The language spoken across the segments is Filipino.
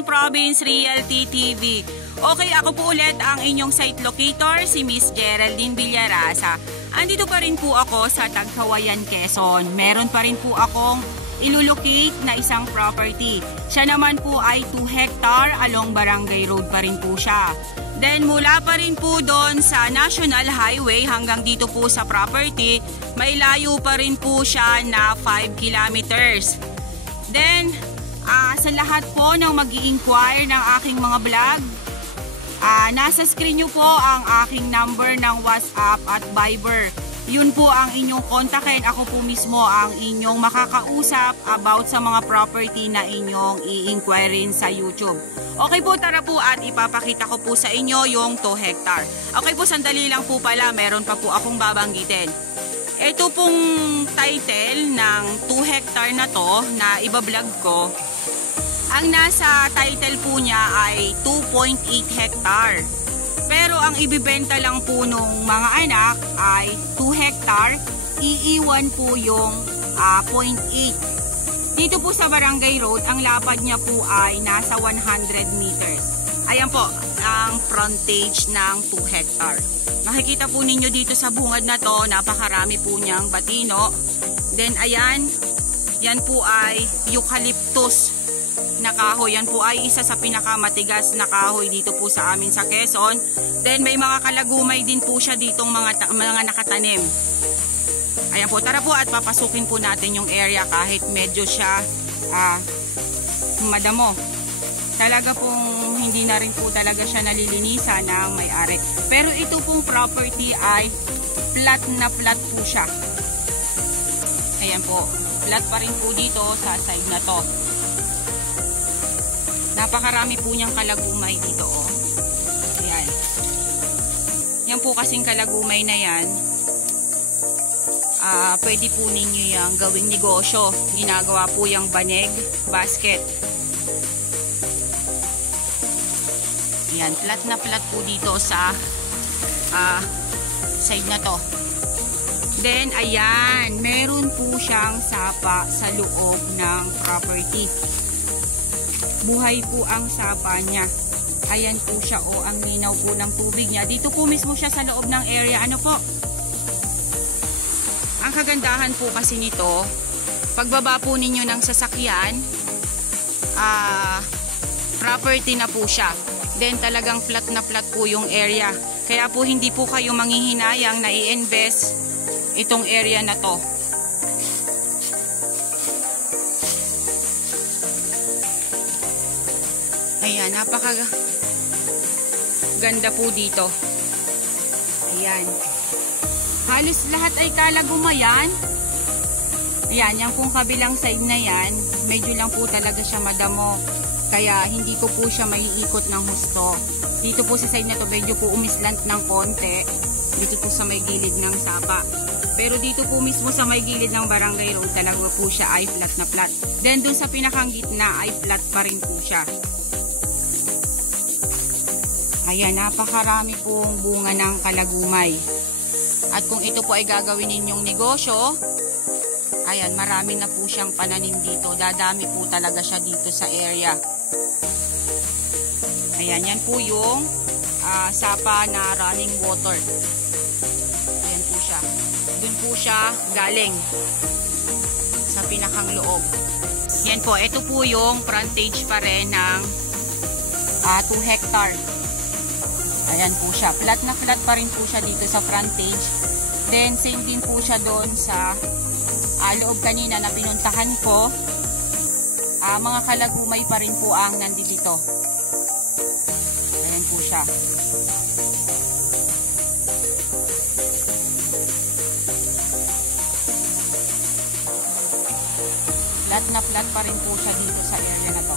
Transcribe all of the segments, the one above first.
Quezon Province Realty TV. Okay, ako po ulit ang inyong site locator, si Miss Geraldine Villarasa. Andito pa rin po ako sa Tagkawayan, Quezon. Meron pa rin po akong ilulocate na isang property. Siya naman po ay 2 hectare along Barangay Road pa rin po siya. Then mula pa rin po doon sa National Highway hanggang dito po sa property, may layo pa rin po siya na 5 kilometers. Then sa lahat po ng mag-i-inquire ng aking mga vlog, nasa screen nyo po ang aking number ng WhatsApp at Viber. Yun po ang inyong kontakin. Ako po mismo ang inyong makakausap about sa mga property na inyong i-inquirin sa YouTube. Okay po, tara po at ipapakita ko po sa inyo yung 2 hectare. Okay po, sandali lang po pala, meron pa po akong babanggitin. Ito pong title ng 2 hectare na to na ibablog ko, ang nasa title po niya ay 2.8 hectare. Pero ang ibibenta lang po nung mga anak ay 2 hectare, iiwan po yung 0.8. Dito po sa Barangay Road, ang lapad niya po ay nasa 100 meters. Ayan po, ang frontage ng 2 hectare. Makikita po ninyo dito sa bungad na to, napakarami po niyang batino. Then ayan, yan po ay eucalyptus na kahoy. Yan po ay isa sa pinakamatigas na kahoy dito po sa amin sa Quezon. Then may mga kalagumay din po siya ditong mga nakatanim. Ayan po, tara po at papasukin po natin yung area kahit medyo siya madamo. Talaga pong hindi na rin po talaga siya nalilinisan ng may-ari. Pero ito pong property ay flat na flat po siya. Ayan po, flat pa rin po dito sa side na to. Napakarami po niyang kalagumay dito, oh. Ayan. Yan po kasing kalagumay na yan, pwede po ninyo yung gawing negosyo. Ginagawa po yung banig, basket. Ayan, flat na flat po dito sa side na to. Then, ayan, meron po siyang sapa sa loob ng property. Buhay po ang sapa niya. Ayan po siya, o ang linaw po ng tubig niya. Dito po mismo siya sa loob ng area. Ano po? Ang kagandahan po kasi nito, pagbaba po ninyo ng sasakyan, property na po siya. Then talagang flat na flat po yung area. Kaya po hindi po kayo manghihinayang na i-invest itong area na to. Ayan, napakaganda po dito. Ayan. Halos lahat ay kalagumayan. Ayan, yung pong kabilang side na yan, medyo lang po talaga siya madamo. Kaya hindi ko po siya maiikot ng husto. Dito po sa side na to, medyo po umislant ng konti. Dito po sa may gilid ng sapa. Pero dito po mismo sa may gilid ng Barangay Road, talaga po siya ay flat na flat. Then dun sa pinakang gitna ay flat pa rin po siya. Ayan, napakarami pong bunga ng kalagumay. At kung ito po ay gagawin ninyong negosyo, ayan, marami na po siyang pananim dito. Dadami po talaga siya dito sa area. Ayan, yan po yung sapa na running water. Ayan po siya. Dun po siya galing sa pinakang loob. Yan po, ito po yung frontage pa rin ng 2 hectare. Ayan po siya. Flat na flat pa rin po siya dito sa frontage. Then, same din po siya doon sa loob kanina na pinuntahan ko. Mga kalagumay pa rin po ang nandito. Ayan po siya. Flat na flat pa rin po siya dito sa area na to.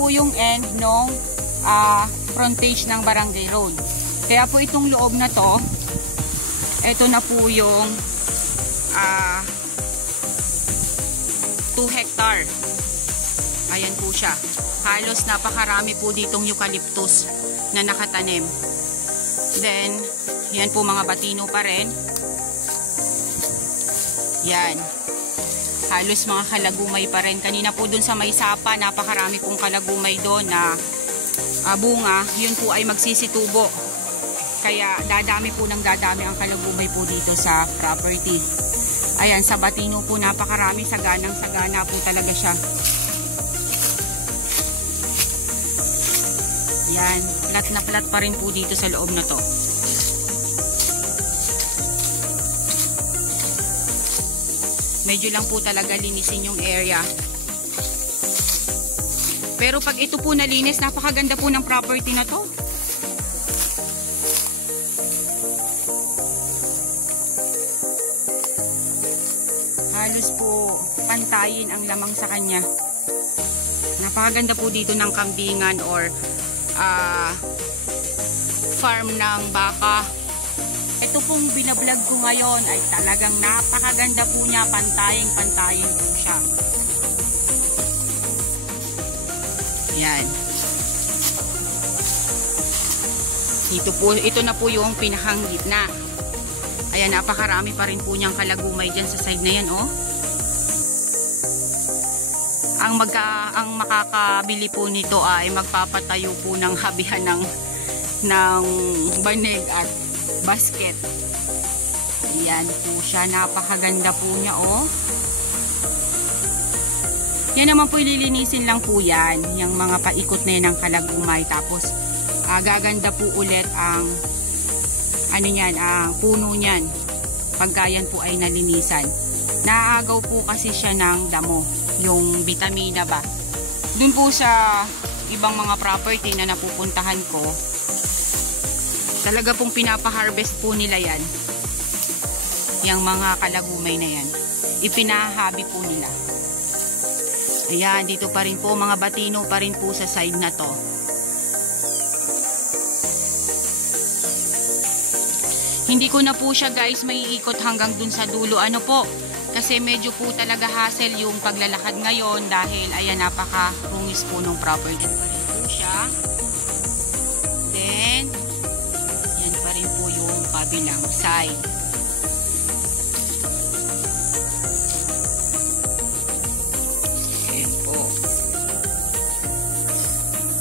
Po yung end ng frontage ng Barangay Road. Kaya po itong loob na to, ito na po yung 2 hectare. Ayan po siya. Halos napakarami po ditong eucalyptus na nakatanim. Then, Yan po mga batino pa rin. Yan. Halos mga kalagumay pa rin. Kanina po dun sa may sapa, napakarami pong kalagumay doon na bunga. Yun po ay magsisitubo. Kaya dadami po ng dadami ang kalagumay po dito sa property. Ayan, sa batino po napakarami, saganang-sagana po talaga siya. Yan, plat na plat pa rin po dito sa loob na to. Medyo lang po talaga linisin yung area. Pero pag ito po nalinis, napakaganda po ng property na to. Halos po pantayin ang lamang sa kanya. Napakaganda po dito ng kambingan or farm ng baka. Ito pong binablog ko ngayon ay talagang napakaganda po niya, pantayin po siya. Yan. Ito na po yung pinakang gitna. Ayan, napakarami pa rin po niyang kalagumay dyan sa side na yan, oh. Ang makakabili po nito ay magpapatayo po ng habihan ng banig at basket. Yan po siya, napakaganda po niya, oh. Yan naman po, ililinisin lang po yan, yung mga paikot na yan ng kalagumay. Tapos gaganda po ulit ang ang puno niyan pagka yan po ay nalinisan. Naaagaw po kasi siya ng damo, yung vitamina ba. Dun po sa ibang mga property na napupuntahan ko, talaga pong pinapa-harvest po nila yan, yung mga kalagumay na yan, ipinahabi po nila. Ayan, dito pa rin po mga batino pa rin po sa side na to. Hindi ko na po siya guys maiikot hanggang dun sa dulo. Ano po, kasi medyo po talaga hassle yung paglalakad ngayon dahil ayan, napaka-rungis po ng property. Yan pa rin po siya. Then yan pa rin po yung kabilang side. Ayan po.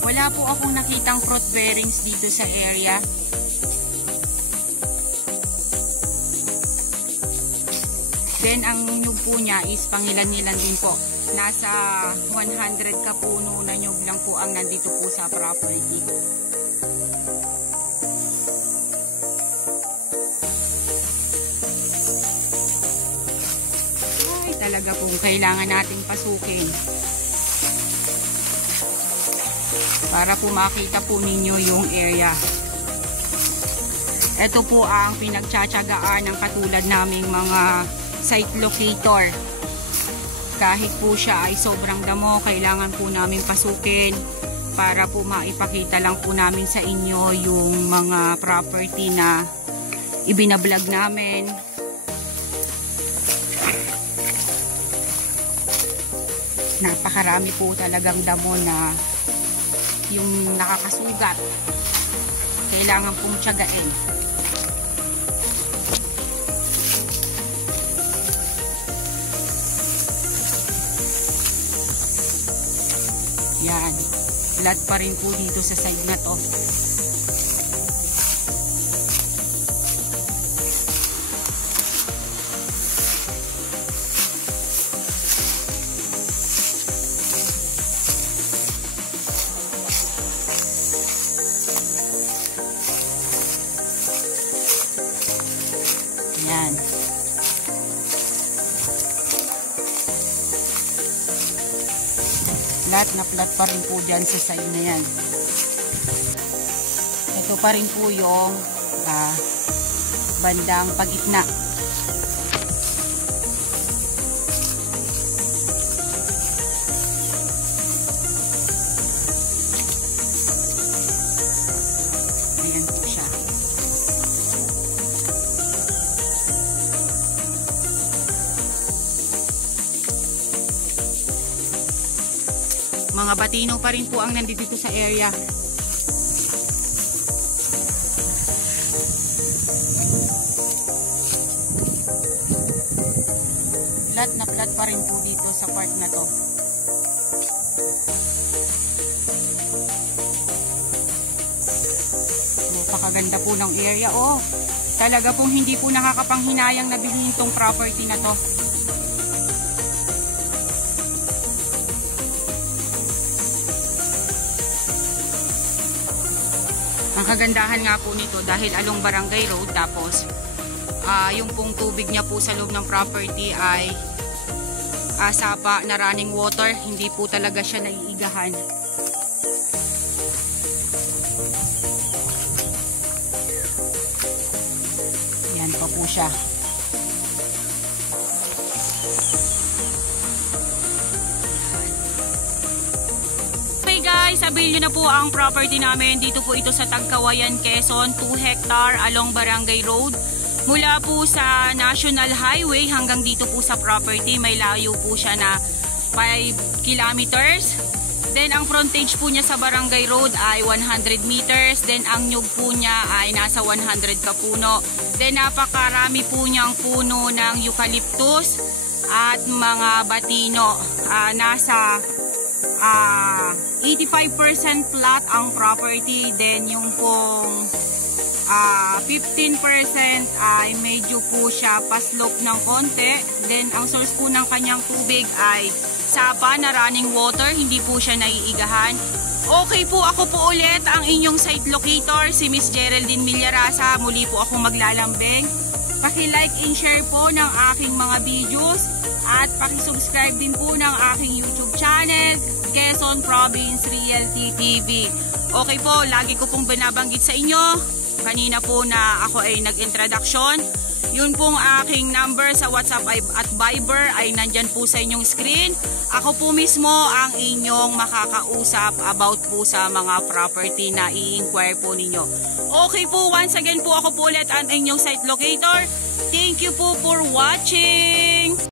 Wala po akong nakitang fruit bearings dito sa area. Then, ang nyug po niya is pangilan-ilan din po. Nasa 100 ka puno na nyug lang po ang nandito po sa property. Ay, talaga po kailangan nating pasukin. Para po makita po ninyo yung area. Ito po ang pinagtsatsagaan ng katulad naming mga site locator. Kahit po siya ay sobrang damo, kailangan po namin pasukin para po maipakita lang po namin sa inyo yung mga property na ibinablog namin. Napakarami po talagang damo na yung nakakasugat. Kailangan pong tiyagain. Yan. Flat pa rin po dito sa side na to. Yan. Flat na flat pa rin po dyan sa side na yan. Ito pa rin po yung bandang pagitna. Ayan po siya. Mga batino pa rin po ang nandito sa area. flat na flat pa rin po dito sa part na to. Napakaganda po ng area. Oh, talaga pong hindi po nakakapanghinayang na bilhin tong property na to. Ang kagandahan nga po nito dahil along Barangay Road, tapos yung pong tubig niya po sa loob ng property ay sapa na running water, hindi po talaga siya naiigahan. Yan pa po siya. Okay guys, avail nyo na po ang property namin. Dito po ito sa Tagkawayan, Quezon. 2 hectare along Barangay Road. Mula po sa National Highway hanggang dito po sa property, may layo po siya na 5 kilometers. Then ang frontage po niya sa Barangay Road ay 100 meters. Then ang nyug po niya ay nasa 100 kapuno. Then napakarami po niyang puno ng eucalyptus at mga batino. Nasa 85% flat ang property. Then yung pong 15% ay medyo po siya paslope ng konti. Then ang source po ng kanyang tubig ay sapa na running water, hindi po siya naiigahan. Okay po, ako po ulit ang inyong site locator, si Miss Geraldine Villarasa. Muli po ako maglalambing. Paki-like and share po ng aking mga videos at paki-subscribe din po ng aking YouTube channel, Quezon Province Realty TV. Okay po, lagi ko pong binabanggit sa inyo kanina po na ako ay nag-introduction. Yun pong aking number sa WhatsApp at Viber ay nandyan po sa inyong screen. Ako po mismo ang inyong makakausap about po sa mga property na i-inquire po ninyo. Okay po, once again po ako po ulit ang inyong site locator. Thank you po for watching!